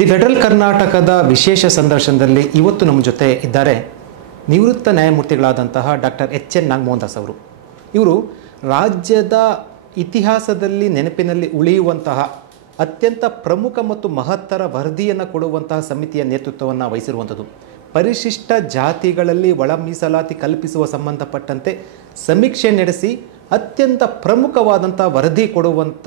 The federal ಕರ್ನಾಟಕದ ವಿಶೇಷ ಸಂದರ್ಶನದಲ್ಲಿ ಇವತ್ತು ನಮ್ಮ ಜೊತೆ ಇದ್ದಾರೆ ನಿವೃತ್ತ ನ್ಯಾಯಮೂರ್ತಿಗಳಾದಂತಹ ಡಾಕ್ಟರ್ ಎಚ್.ಎನ್. ನಾಗಮೋಹನ್ ದಾಸ್ ಅವರು. ಇವರು ರಾಜ್ಯದ ಇತಿಹಾಸದಲ್ಲಿ ನೆನಪಿನಲ್ಲಿ ಉಳಿಯುವಂತಹ ಅತ್ಯಂತ ಪ್ರಮುಖ ಮತ್ತು ಮಹತ್ತರ ವರದಿಯನ್ನು ಕೊಡುವಂತಹ ಸಮಿತಿಯ ನೇತೃತ್ವವನ್ನು ವಹಿಸಿರುವಂಥದ್ದು. ಪರಿಶಿಷ್ಟ ಜಾತಿಗಳಲ್ಲಿ ಒಳ ಮೀಸಲಾತಿ ಕಲ್ಪಿಸುವ ಸಂಬಂಧಪಟ್ಟಂತೆ ಸಮೀಕ್ಷೆ ನಡೆಸಿ ಅತ್ಯಂತ ಪ್ರಮುಖವಾದಂಥ ವರದಿ ಕೊಡುವಂಥ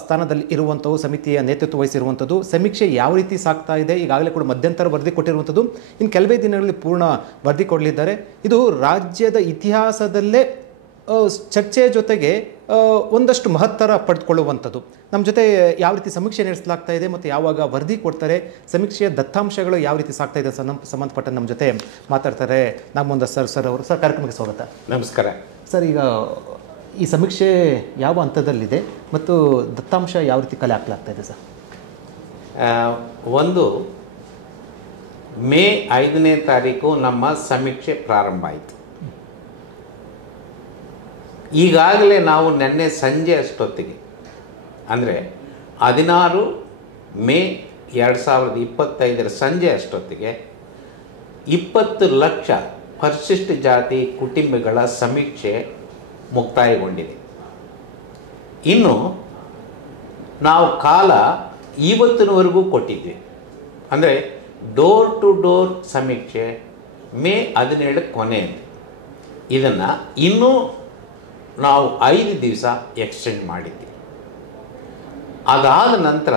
ಸ್ಥಾನದಲ್ಲಿ ಇರುವಂಥವು ಸಮಿತಿಯ ನೇತೃತ್ವ ವಹಿಸಿರುವಂಥದ್ದು. ಸಮೀಕ್ಷೆ ಯಾವ ರೀತಿ ಸಾಗ್ತಾ ಇದೆ, ಈಗಾಗಲೇ ಕೂಡ ಮಧ್ಯಂತರ ವರದಿ ಕೊಟ್ಟಿರುವಂಥದ್ದು, ಇನ್ನು ಕೆಲವೇ ದಿನಗಳಲ್ಲಿ ಪೂರ್ಣ ವರದಿ ಕೊಡಲಿದ್ದಾರೆ. ಇದು ರಾಜ್ಯದ ಇತಿಹಾಸದಲ್ಲೇ ಚರ್ಚೆಯ ಜೊತೆಗೆ ಒಂದಷ್ಟು ಮಹತ್ತರ ಪಡೆದುಕೊಳ್ಳುವಂಥದ್ದು. ನಮ್ಮ ಜೊತೆ ಯಾವ ರೀತಿ ಸಮೀಕ್ಷೆ ನಡೆಸಲಾಗ್ತಾ ಇದೆ ಮತ್ತು ಯಾವಾಗ ವರದಿ ಕೊಡ್ತಾರೆ, ಸಮೀಕ್ಷೆಯ ದತ್ತಾಂಶಗಳು ಯಾವ ರೀತಿ ಸಾಗ್ತಾ ಇದೆ ಸಂಬಂಧಪಟ್ಟ ನಮ್ಮ ಜೊತೆ ಮಾತಾಡ್ತಾರೆ ನಾಗಮೋಹನ್ ದಾಸ್ ಸರ್ ಅವರು. ಸರ್, ಕಾರ್ಯಕ್ರಮಕ್ಕೆ ಸ್ವಾಗತ. ನಮಸ್ಕಾರ ಸರ್. ಈಗ ಈ ಸಮೀಕ್ಷೆ ಯಾವ ಹಂತದಲ್ಲಿದೆ ಮತ್ತು ದತ್ತಾಂಶ ಯಾವ ರೀತಿ ಕಲೆ ಹಾಕಲಾಗ್ತಾ ಇದೆ ಸರ್? ಒಂದು ಮೇ 5ನೇ ತಾರೀಕು ನಮ್ಮ ಸಮೀಕ್ಷೆ ಪ್ರಾರಂಭ ಆಯಿತು. ಈಗಾಗಲೇ ನಾವು ನಿನ್ನೆ ಸಂಜೆ ಅಷ್ಟೊತ್ತಿಗೆ ಅಂದರೆ 16 ಮೇ 2025 ಸಂಜೆ ಅಷ್ಟೊತ್ತಿಗೆ 20 ಲಕ್ಷ ಪರಿಶಿಷ್ಟ ಜಾತಿ ಕುಟುಂಬಗಳ ಸಮೀಕ್ಷೆ ಮುಕ್ತಾಯಗೊಂಡಿದೆ. ಇನ್ನು ನಾವು ಕಾಲ ಇವತ್ತಿನವರೆಗೂ ಕೊಟ್ಟಿದ್ವಿ. ಅಂದರೆ ಡೋರ್ ಟು ಡೋರ್ ಸಮೀಕ್ಷೆ ಮೇ 17 ಕೊನೆ. ಇದನ್ನು ಇನ್ನೂ ನಾವು 5 ದಿವಸ ಎಕ್ಸ್ಟೆಂಡ್ ಮಾಡಿದ್ವಿ. ಅದಾದ ನಂತರ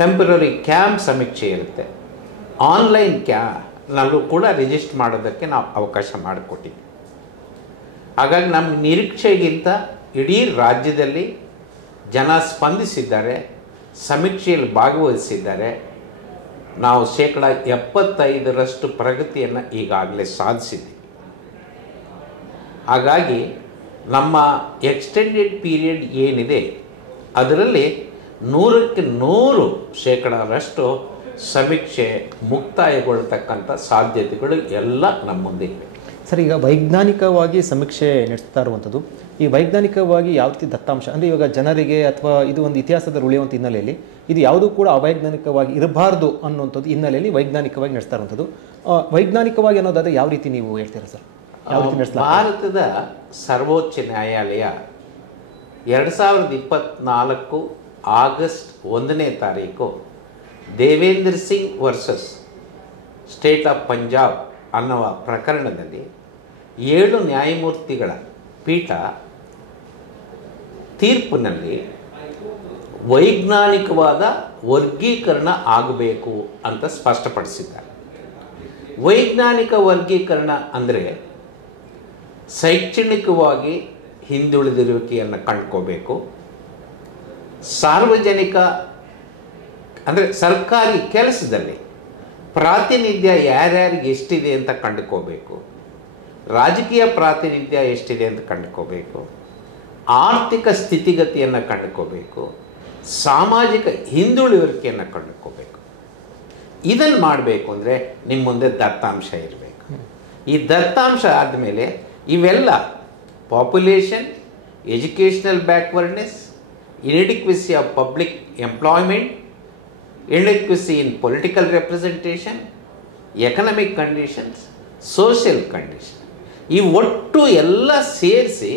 ಟೆಂಪರರಿ ಕ್ಯಾಂಪ್ ಸಮೀಕ್ಷೆ ಇರುತ್ತೆ. ಆನ್ಲೈನ್ ನಲ್ಲೂ ಕೂಡ ರಿಜಿಸ್ಟರ್ ಮಾಡೋದಕ್ಕೆ ನಾವು ಅವಕಾಶ ಮಾಡಿಕೊಟ್ಟಿದ್ವಿ. ಹಾಗಾಗಿ ನಮ್ಮ ನಿರೀಕ್ಷೆಗಿಂತ ಇಡೀ ರಾಜ್ಯದಲ್ಲಿ ಜನ ಸ್ಪಂದಿಸಿದ್ದಾರೆ, ಸಮೀಕ್ಷೆಯಲ್ಲಿ ಭಾಗವಹಿಸಿದ್ದಾರೆ. ನಾವು 75% ಪ್ರಗತಿಯನ್ನು ಈಗಾಗಲೇ ಸಾಧಿಸಿದ್ವಿ. ಹಾಗಾಗಿ ನಮ್ಮ ಎಕ್ಸ್ಟೆಂಡೆಡ್ ಪೀರಿಯಡ್ ಏನಿದೆ ಅದರಲ್ಲಿ 100ಕ್ಕೆ 100% ಸಮೀಕ್ಷೆ ಮುಕ್ತಾಯಗೊಳ್ತಕ್ಕಂಥ ಸಾಧ್ಯತೆಗಳು ಎಲ್ಲ ನಮ್ಮ ಮುಂದೆ ಇವೆ. ಸರ್, ಈಗ ವೈಜ್ಞಾನಿಕವಾಗಿ ಸಮೀಕ್ಷೆ ನಡೆಸ್ತಾ ಇರುವಂಥದ್ದು, ಈ ವೈಜ್ಞಾನಿಕವಾಗಿ ಯಾವ ರೀತಿ ದತ್ತಾಂಶ ಅಂದರೆ ಇವಾಗ ಜನರಿಗೆ ಅಥವಾ ಇದು ಒಂದು ಇತಿಹಾಸದಲ್ಲಿ ಉಳಿಯುವಂಥ ಹಿನ್ನೆಲೆಯಲ್ಲಿ ಇದು ಯಾವುದೂ ಕೂಡ ಅವೈಜ್ಞಾನಿಕವಾಗಿ ಇರಬಾರ್ದು ಅನ್ನುವಂಥದ್ದು ಹಿನ್ನೆಲೆಯಲ್ಲಿ ವೈಜ್ಞಾನಿಕವಾಗಿ ನಡೆಸ್ತಾ ಇರುವಂಥದ್ದು. ವೈಜ್ಞಾನಿಕವಾಗಿ ಅನ್ನೋದಾದರೆ ಯಾವ ರೀತಿ ನೀವು ಹೇಳ್ತೀರಾ ಸರ್? ಭಾರತದ ಸರ್ವೋಚ್ಚ ನ್ಯಾಯಾಲಯ 2024 ಆಗಸ್ಟ್ 1ನೇ ತಾರೀಕು Devendra Singh versus state of Punjab ಅನ್ನುವ ಪ್ರಕರಣದಲ್ಲಿ 7 ನ್ಯಾಯಮೂರ್ತಿಗಳ ಪೀಠ ತೀರ್ಪಿನಲ್ಲಿ ವೈಜ್ಞಾನಿಕವಾದ ವರ್ಗೀಕರಣ ಆಗಬೇಕು ಅಂತ ಸ್ಪಷ್ಟಪಡಿಸಿದ್ದಾರೆ. ವೈಜ್ಞಾನಿಕ ವರ್ಗೀಕರಣ ಅಂದರೆ ಶೈಕ್ಷಣಿಕವಾಗಿ ಹಿಂದುಳಿದಿರುವಿಕೆಯನ್ನು ಕಂಡುಕೋಬೇಕು, ಸಾರ್ವಜನಿಕ ಅಂದರೆ ಸರ್ಕಾರಿ ಕೆಲಸದಲ್ಲಿ ಪ್ರಾತಿನಿಧ್ಯ ಯಾರ್ಯಾರಿಗೆ ಎಷ್ಟಿದೆ ಅಂತ ಕಂಡುಕೋಬೇಕು, ರಾಜಕೀಯ ಪ್ರಾತಿನಿಧ್ಯ ಎಷ್ಟಿದೆ ಅಂತ ಕಂಡುಕೋಬೇಕು, ಆರ್ಥಿಕ ಸ್ಥಿತಿಗತಿಯನ್ನು ಕಂಡುಕೋಬೇಕು, ಸಾಮಾಜಿಕ ಹಿಂದುಳಿಯುವಿಕೆಯನ್ನು ಕಂಡುಕೋಬೇಕು. ಇದನ್ನು ಮಾಡಬೇಕು ಅಂದರೆ ನಿಮ್ಮ ಮುಂದೆ ದತ್ತಾಂಶ ಇರಬೇಕು. ಈ ದತ್ತಾಂಶ ಆದಮೇಲೆ ಇವೆಲ್ಲ population, educational backwardness, inadequacy of public employment, inadequacy in political representation, economic conditions, social condition, ಈ ಒಟ್ಟು ಎಲ್ಲ ಸೇರಿಸಿ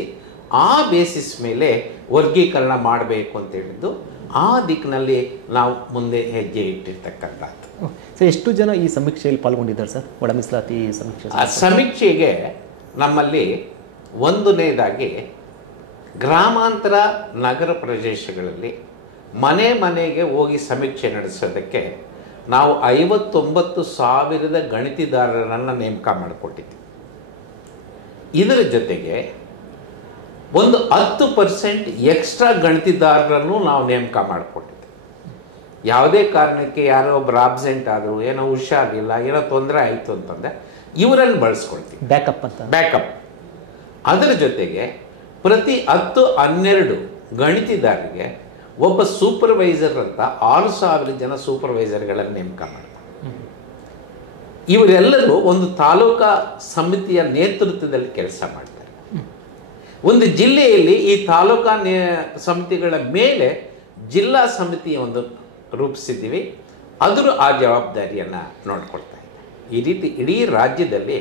ಆ ಬೇಸಿಸ್ ಮೇಲೆ ವರ್ಗೀಕರಣ ಮಾಡಬೇಕು ಅಂತ ಹೇಳಿದ್ದು ಆ ದಿಕ್ಕಿನಲ್ಲಿ ನಾವು ಮುಂದೆ ಹೆಜ್ಜೆ ಇಟ್ಟಿರ್ತಕ್ಕಂಥದ್ದು. ಸರ್, ಎಷ್ಟು ಜನ ಈ ಸಮೀಕ್ಷೆಯಲ್ಲಿ ಪಾಲ್ಗೊಂಡಿದ್ದಾರೆ ಸರ್? ಒಳ ಮೀಸಲಾತಿ ಸಮೀಕ್ಷೆ. ಆ ಸಮೀಕ್ಷೆಗೆ ನಮ್ಮಲ್ಲಿ ಒಂದನೇದಾಗಿ ಗ್ರಾಮಾಂತರ ನಗರ ಪ್ರದೇಶಗಳಲ್ಲಿ ಮನೆ ಮನೆಗೆ ಹೋಗಿ ಸಮೀಕ್ಷೆ ನಡೆಸೋದಕ್ಕೆ ನಾವು 59,000 ಗಣಿತದಾರರನ್ನು ನೇಮಕ ಮಾಡಿಕೊಟ್ಟಿದ್ವಿ. ಇದರ ಜೊತೆಗೆ ಒಂದು 10% ಎಕ್ಸ್ಟ್ರಾ ಗಣಿತದಾರರನ್ನು ನಾವು ನೇಮಕ ಮಾಡಿಕೊಟ್ಟಿದ್ವಿ. ಯಾವುದೇ ಕಾರಣಕ್ಕೆ ಯಾರೋ ಒಬ್ಬರು ಆಬ್ಸೆಂಟ್ ಆದರು, ಏನೋ ಹುಷಾರಿಲ್ಲ, ಏನೋ ತೊಂದರೆ ಆಯಿತು ಅಂತಂದರೆ ಇವರನ್ನು ಬಳಸ್ಕೊಳ್ತೀವಿ, ಬ್ಯಾಕಪ್. ಅದರ ಜೊತೆಗೆ ಪ್ರತಿ 10-12 ಗಣಿತದಾರರಿಗೆ ಒಬ್ಬ ಸೂಪರ್ವೈಸರ್ ಅಂತ 6,000 ಜನ ಸೂಪರ್ವೈಸರ್ಗಳನ್ನು ನೇಮಕ ಮಾಡ್ತಾರೆ. ಇವರೆಲ್ಲರೂ ಒಂದು ತಾಲೂಕಾ ಸಮಿತಿಯ ನೇತೃತ್ವದಲ್ಲಿ ಕೆಲಸ ಮಾಡ್ತಾರೆ. ಒಂದು ಜಿಲ್ಲೆಯಲ್ಲಿ ಈ ತಾಲೂಕಾ ಸಮಿತಿಗಳ ಮೇಲೆ ಜಿಲ್ಲಾ ಸಮಿತಿ ಒಂದು ರೂಪಿಸಿದ್ದೀವಿ, ಆದರೂ ಆ ಜವಾಬ್ದಾರಿಯನ್ನು ನೋಡ್ಕೊಳ್ತಾ ಇದೆ. ಈ ರೀತಿ ಇಡೀ ರಾಜ್ಯದಲ್ಲಿ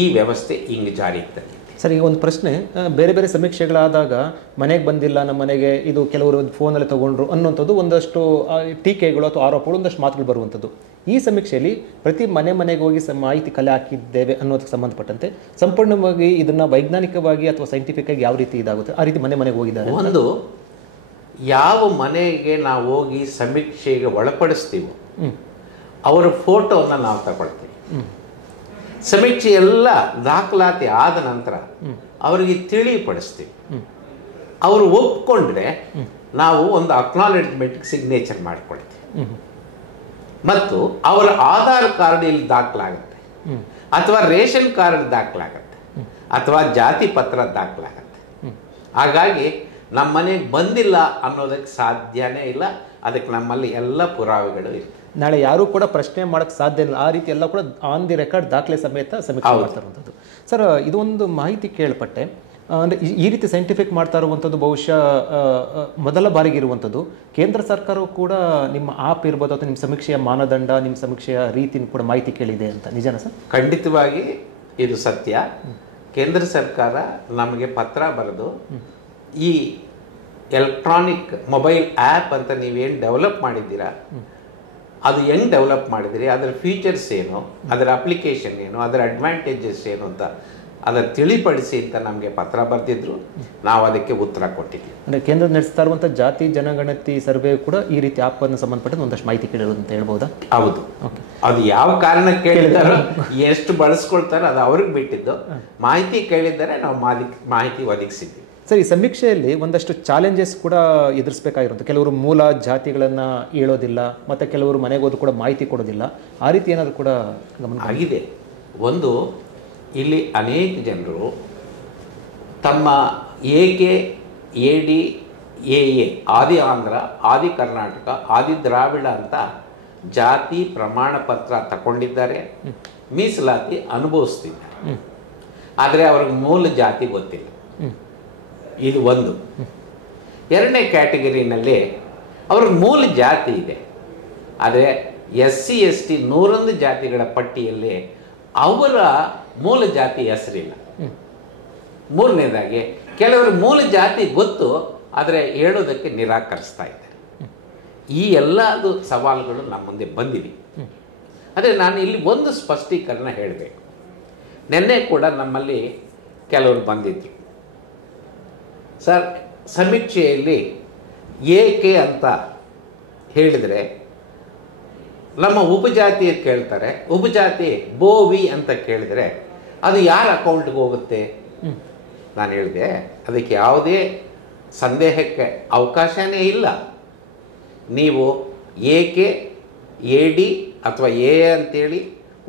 ಈ ವ್ಯವಸ್ಥೆ ಹಿಂಗೆ ಜಾರಿಗೆ ತಂದಿದೆ. ಸರ್, ಈಗ ಒಂದು ಪ್ರಶ್ನೆ, ಬೇರೆ ಬೇರೆ ಸಮೀಕ್ಷೆಗಳಾದಾಗ ಮನೆಗೆ ಬಂದಿಲ್ಲ, ನಮ್ಮ ಮನೆಗೆ ಇದು ಕೆಲವರು ಫೋನಲ್ಲಿ ತೊಗೊಂಡ್ರು ಅನ್ನುವಂಥದ್ದು ಒಂದಷ್ಟು ಟೀಕೆಗಳು ಅಥವಾ ಆರೋಪಗಳು, ಒಂದಷ್ಟು ಮಾತುಗಳು ಬರುವಂಥದ್ದು. ಈ ಸಮೀಕ್ಷೆಯಲ್ಲಿ ಪ್ರತಿ ಮನೆಗೆ ಹೋಗಿ ಮಾಹಿತಿ ಕಲೆ ಹಾಕಿದ್ದೇವೆ ಅನ್ನೋದಕ್ಕೆ ಸಂಬಂಧಪಟ್ಟಂತೆ ಸಂಪೂರ್ಣವಾಗಿ ಇದನ್ನು ವೈಜ್ಞಾನಿಕವಾಗಿ ಅಥವಾ ಸೈಂಟಿಫಿಕ್ ಆಗಿ ಯಾವ ರೀತಿ ಇದಾಗುತ್ತೆ, ಆ ರೀತಿ ಮನೆಗೆ ಹೋಗಿದ್ದಾರೆ? ಒಂದು, ಯಾವ ಮನೆಗೆ ನಾವು ಹೋಗಿ ಸಮೀಕ್ಷೆಗೆ ಒಳಪಡಿಸ್ತೀವೋ ಅವರ ಫೋಟೋವನ್ನು ನಾವು ತಗೊಳ್ತೀವಿ. ಸಮೀಕ್ಷೆ ಎಲ್ಲ ದಾಖಲಾತಿ ಆದ ನಂತರ ಅವರಿಗೆ ತಿಳಿಪಡಿಸ್ತೀವಿ. ಅವರು ಒಪ್ಕೊಂಡ್ರೆ ನಾವು ಒಂದು ಅಕ್ನಾಲೆಡ್ಜ್ಮೆಂಟ್ ಸಿಗ್ನೇಚರ್ ಮಾಡಿಕೊಳ್ತೀವಿ. ಮತ್ತು ಅವರ ಆಧಾರ್ ಕಾರ್ಡ್ ಇಲ್ಲಿ ದಾಖಲಾಗುತ್ತೆ, ಅಥವಾ ರೇಷನ್ ಕಾರ್ಡ್ ದಾಖಲಾಗುತ್ತೆ, ಅಥವಾ ಜಾತಿ ಪತ್ರ ದಾಖಲಾಗುತ್ತೆ. ಹಾಗಾಗಿ ನಮ್ಮ ಮನೆಗೆ ಬಂದಿಲ್ಲ ಅನ್ನೋದಕ್ಕೆ ಸಾಧ್ಯನೇ ಇಲ್ಲ. ಅದಕ್ಕೆ ನಮ್ಮಲ್ಲಿ ಎಲ್ಲ ಪುರಾವೆಗಳು ಇದೆ. ನಾಳೆ ಯಾರೂ ಕೂಡ ಪ್ರಶ್ನೆ ಮಾಡೋಕ್ಕೆ ಸಾಧ್ಯ ಇಲ್ಲ. ಆ ರೀತಿ ಎಲ್ಲ ಕೂಡ ಆನ್ ದಿ ರೆಕಾರ್ಡ್ ದಾಖಲೆ ಸಮೇತ ಸಮೀಕ್ಷೆ ಮಾಡ್ತಾ ಇರುವಂಥದ್ದು. ಸರ್, ಇದೊಂದು ಮಾಹಿತಿ ಕೇಳ್ಪಟ್ಟೆ, ಅಂದರೆ ಈ ರೀತಿ ಸೈಂಟಿಫಿಕ್ ಮಾಡ್ತಾ ಇರುವಂಥದ್ದು ಬಹುಶಃ ಮೊದಲ ಬಾರಿಗೆ ಇರುವಂಥದ್ದು. ಕೇಂದ್ರ ಸರ್ಕಾರವು ಕೂಡ ನಿಮ್ಮ ಆಪ್ ಇರ್ಬೋದು ಅಥವಾ ನಿಮ್ಮ ಸಮೀಕ್ಷೆಯ ಮಾನದಂಡ, ನಿಮ್ಮ ಸಮೀಕ್ಷೆಯ ರೀತಿನ ಕೂಡ ಮಾಹಿತಿ ಕೇಳಿದೆ ಅಂತ, ನಿಜನಾ ಸರ್? ಖಂಡಿತವಾಗಿ ಇದು ಸತ್ಯ. ಕೇಂದ್ರ ಸರ್ಕಾರ ನಮಗೆ ಪತ್ರ ಬರೆದು ಈ ಎಲೆಕ್ಟ್ರಾನಿಕ್ ಮೊಬೈಲ್ ಆ್ಯಪ್ ಅಂತ ನೀವೇನು ಡೆವಲಪ್ ಮಾಡಿದ್ದೀರಾ, ಅದು ಹೆಂಗೆ ಡೆವಲಪ್ ಮಾಡಿದಿರಿ, ಅದರ ಫೀಚರ್ಸ್ ಏನು, ಅದರ ಅಪ್ಲಿಕೇಶನ್ ಏನು, ಅದರ ಅಡ್ವಾಂಟೇಜಸ್ ಏನು ಅಂತ ಅದರ ತಿಳಿಪಡಿಸಿ ಅಂತ ನಮಗೆ ಪತ್ರ ಬರೆದಿದ್ರು. ನಾವು ಅದಕ್ಕೆ ಉತ್ತರ ಕೊಟ್ಟಿದ್ದೀವಿ. ಅಂದರೆ ಕೇಂದ್ರ ನಡೆಸ್ತಾ ಇರುವಂಥ ಜಾತಿ ಜನಗಣತಿ ಸರ್ವೆ ಕೂಡ ಈ ರೀತಿ ಆ್ಯಪನ್ನು ಸಂಬಂಧಪಟ್ಟ ಒಂದಷ್ಟು ಮಾಹಿತಿ ಕೇಳಿರೋದು ಅಂತ ಹೇಳ್ಬೋದಾ? ಹೌದು. ಅದು ಯಾವ ಕಾರಣಕ್ಕೆ ಕೇಳಿದಾರೋ, ಎಷ್ಟು ಬಳಸ್ಕೊಳ್ತಾರೋ ಅದು ಅವ್ರಿಗೆ ಬಿಟ್ಟಿದ್ದು. ಮಾಹಿತಿ ಕೇಳಿದರೆ ನಾವು ಮಾಹಿತಿ ಒದಗಿಸಿದ್ವಿ. ಸರ್, ಈ ಸಮೀಕ್ಷೆಯಲ್ಲಿ ಒಂದಷ್ಟು ಚಾಲೆಂಜಸ್ ಕೂಡ ಎದುರಿಸಬೇಕಾಗಿರುತ್ತೆ. ಕೆಲವರು ಮೂಲ ಜಾತಿಗಳನ್ನು ಹೇಳೋದಿಲ್ಲ, ಮತ್ತು ಕೆಲವರು ಮನೆಗೆ ಹೋದ್ರು ಕೂಡ ಮಾಹಿತಿ ಕೊಡೋದಿಲ್ಲ. ಆ ರೀತಿ ಏನಾದರೂ ಕೂಡ ಗಮನ ಆಗಿದೆ. ಒಂದು, ಇಲ್ಲಿ ಅನೇಕ ಜನರು ತಮ್ಮ AK, AD, AA, ಆದಿ ಆಂಧ್ರ, ಆದಿ ಕರ್ನಾಟಕ, ಆದಿ ದ್ರಾವಿಡ ಅಂತ ಜಾತಿ ಪ್ರಮಾಣ ಪತ್ರ ತಗೊಂಡಿದ್ದಾರೆ, ಮೀಸಲಾತಿ ಅನುಭವಿಸ್ತಿದ್ದಾರೆ. ಆದರೆ ಅವ್ರಿಗೆ ಮೂಲ ಜಾತಿ ಗೊತ್ತಿಲ್ಲ. ಇದು ಒಂದು. ಎರಡನೇ ಕ್ಯಾಟಗರಿನಲ್ಲಿ ಅವ್ರಿಗೆ ಮೂಲ ಜಾತಿ ಇದೆ, ಆದರೆ SC ST 101 ಜಾತಿಗಳ ಪಟ್ಟಿಯಲ್ಲಿ ಅವರ ಮೂಲ ಜಾತಿ ಹೆಸರಿಲ್ಲ. ಮೂರನೇದಾಗಿ ಕೆಲವರು ಮೂಲ ಜಾತಿ ಗೊತ್ತು, ಆದರೆ ಹೇಳೋದಕ್ಕೆ ನಿರಾಕರಿಸ್ತಾ ಇದ್ದಾರೆ. ಈ ಎಲ್ಲದು ಸವಾಲುಗಳು ನಮ್ಮ ಮುಂದೆ ಬಂದಿವೆ. ಆದರೆ ನಾನು ಇಲ್ಲಿ ಒಂದು ಸ್ಪಷ್ಟೀಕರಣ ಹೇಳಬೇಕು. ನಿನ್ನೆ ಕೂಡ ನಮ್ಮಲ್ಲಿ ಕೆಲವರು ಬಂದಿದ್ದರು. ಸರ್, ಸಮೀಕ್ಷೆಯಲ್ಲಿ AK ಅಂತ ಹೇಳಿದರೆ ನಮ್ಮ ಉಪಜಾತಿಯರು ಕೇಳ್ತಾರೆ, ಉಪಜಾತಿ ಬೋವಿ ಅಂತ ಕೇಳಿದರೆ ಅದು ಯಾರ ಅಕೌಂಟ್ಗೆ ಹೋಗುತ್ತೆ? ನಾನು ಹೇಳಿದೆ, ಅದಕ್ಕೆ ಯಾವುದೇ ಸಂದೇಹಕ್ಕೆ ಅವಕಾಶನೇ ಇಲ್ಲ. ನೀವು AK, AD ಅಥವಾ AA ಅಂತೇಳಿ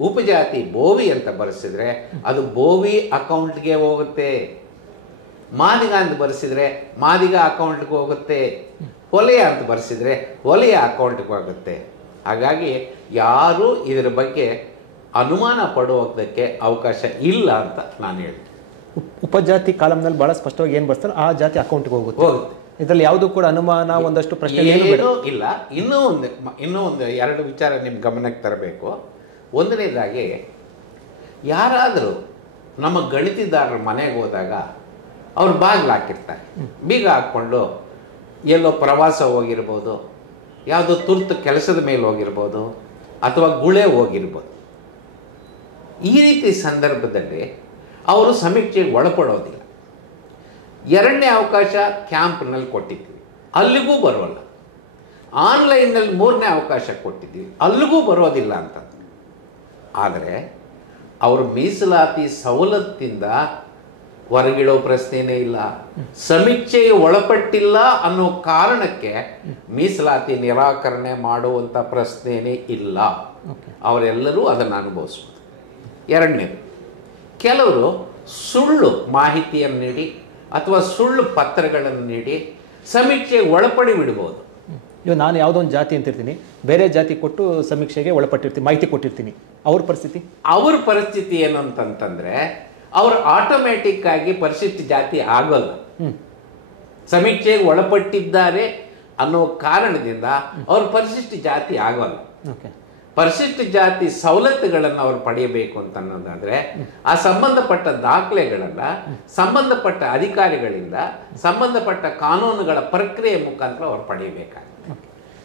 ಉಪಜಾತಿ ಬೋವಿ ಅಂತ ಬರೆಸಿದರೆ ಅದು ಬೋವಿ ಅಕೌಂಟ್ಗೆ ಹೋಗುತ್ತೆ. ಮಾದಿಗ ಅಂತ ಬರೆಸಿದರೆ ಮಾದಿಗ ಅಕೌಂಟ್ಗೆ ಹೋಗುತ್ತೆ. ಹೊಲೆಯ ಅಂತ ಬರೆಸಿದರೆ ಹೊಲೆಯ ಅಕೌಂಟ್ಗೆ ಹೋಗುತ್ತೆ. ಹಾಗಾಗಿ ಯಾರೂ ಇದರ ಬಗ್ಗೆ ಅನುಮಾನ ಪಡುವುದಕ್ಕೆ ಅವಕಾಶ ಇಲ್ಲ ಅಂತ ನಾನು ಹೇಳ್ತೀನಿ. ಉಪಜಾತಿ ಕಾಲಮ್ನಲ್ಲಿ ಭಾಳ ಸ್ಪಷ್ಟವಾಗಿ ಏನು ಬರ್ತಾರೆ ಆ ಜಾತಿ ಅಕೌಂಟ್ಗೆ ಹೋಗುತ್ತೆ. ಇದರಲ್ಲಿ ಯಾವುದೂ ಕೂಡ ಅನುಮಾನ, ಒಂದಷ್ಟು ಪ್ರಶ್ನೆ ಏನೂ ಇಲ್ಲ. ಇನ್ನೂ ಒಂದು ಎರಡು ವಿಚಾರ ನಿಮ್ಮ ಗಮನಕ್ಕೆ ತರಬೇಕು. ಒಂದನೇದಾಗಿ, ಯಾರಾದರೂ ನಮ್ಮ ಗಣಿತದಾರರ ಮನೆಗೆ ಹೋದಾಗ ಅವ್ರು ಬಾಗಿಲು ಹಾಕಿರ್ತಾರೆ, ಬೀಗ ಹಾಕ್ಕೊಂಡು ಎಲ್ಲೋ ಪ್ರವಾಸ ಹೋಗಿರ್ಬೋದು, ಯಾವುದೋ ತುರ್ತು ಕೆಲಸದ ಮೇಲೆ ಹೋಗಿರ್ಬೋದು, ಅಥವಾ ಗುಳೆ ಹೋಗಿರ್ಬೋದು. ಈ ರೀತಿ ಸಂದರ್ಭದಲ್ಲಿ ಅವರು ಸಮೀಕ್ಷೆಗೆ ಒಳಪಡೋದಿಲ್ಲ. ಎರಡನೇ ಅವಕಾಶ ಕ್ಯಾಂಪ್ನಲ್ಲಿ ಕೊಟ್ಟಿದ್ವಿ, ಅಲ್ಲಿಗೂ ಬರೋಲ್ಲ. ಆನ್ಲೈನ್ನಲ್ಲಿ ಮೂರನೇ ಅವಕಾಶ ಕೊಟ್ಟಿದ್ವಿ, ಅಲ್ಲಿಗೂ ಬರೋದಿಲ್ಲ ಅಂತ. ಆದರೆ ಅವರು ಮೀಸಲಾತಿ ಸವಲತ್ತಿಂದ ಹೊರಗಿಡೋ ಪ್ರಶ್ನೆಯೇ ಇಲ್ಲ. ಸಮೀಕ್ಷೆಗೆ ಒಳಪಟ್ಟಿಲ್ಲ ಅನ್ನೋ ಕಾರಣಕ್ಕೆ ಮೀಸಲಾತಿ ನಿರಾಕರಣೆ ಮಾಡುವಂಥ ಪ್ರಶ್ನೆಯೇ ಇಲ್ಲ. ಅವರೆಲ್ಲರೂ ಅದನ್ನು ಅನುಭವಿಸ್ಬೋದು. ಎರಡನೇದು, ಕೆಲವರು ಸುಳ್ಳು ಮಾಹಿತಿಯನ್ನು ನೀಡಿ ಅಥವಾ ಸುಳ್ಳು ಪತ್ರಗಳನ್ನು ನೀಡಿ ಸಮೀಕ್ಷೆಗೆ ಒಳಪಡಿ ಬಿಡ್ಬೋದು. ಇವಾಗ ನಾನು ಯಾವುದೋ ಒಂದು ಜಾತಿ ಅಂತಿರ್ತೀನಿ, ಬೇರೆ ಜಾತಿ ಕೊಟ್ಟು ಸಮೀಕ್ಷೆಗೆ ಒಳಪಟ್ಟಿರ್ತೀನಿ, ಮಾಹಿತಿ ಕೊಟ್ಟಿರ್ತೀನಿ. ಅವ್ರ ಪರಿಸ್ಥಿತಿ ಏನು ಅಂತಂತಂದರೆ, ಅವರು ಆಟೋಮ್ಯಾಟಿಕ್ ಆಗಿ ಪರಿಶಿಷ್ಟ ಜಾತಿ ಆಗೋಲ್ಲ. ಸಮೀಕ್ಷೆಗೆ ಒಳಪಟ್ಟಿದ್ದಾರೆ ಅನ್ನೋ ಕಾರಣದಿಂದ ಅವರು ಪರಿಶಿಷ್ಟ ಜಾತಿ ಆಗೋಲ್ಲ. ಓಕೆ. ಪರಿಶಿಷ್ಟ ಜಾತಿ ಸವಲತ್ತುಗಳನ್ನು ಅವರು ಪಡೆಯಬೇಕು ಅಂತ ಅನ್ನೋದಾದ್ರೆ ಆ ಸಂಬಂಧಪಟ್ಟ ದಾಖಲೆಗಳನ್ನ ಸಂಬಂಧಪಟ್ಟ ಅಧಿಕಾರಿಗಳಿಂದ ಸಂಬಂಧಪಟ್ಟ ಕಾನೂನುಗಳ ಪ್ರಕ್ರಿಯೆ ಮುಖಾಂತರ ಅವರು ಪಡೆಯಬೇಕಾಗುತ್ತೆ.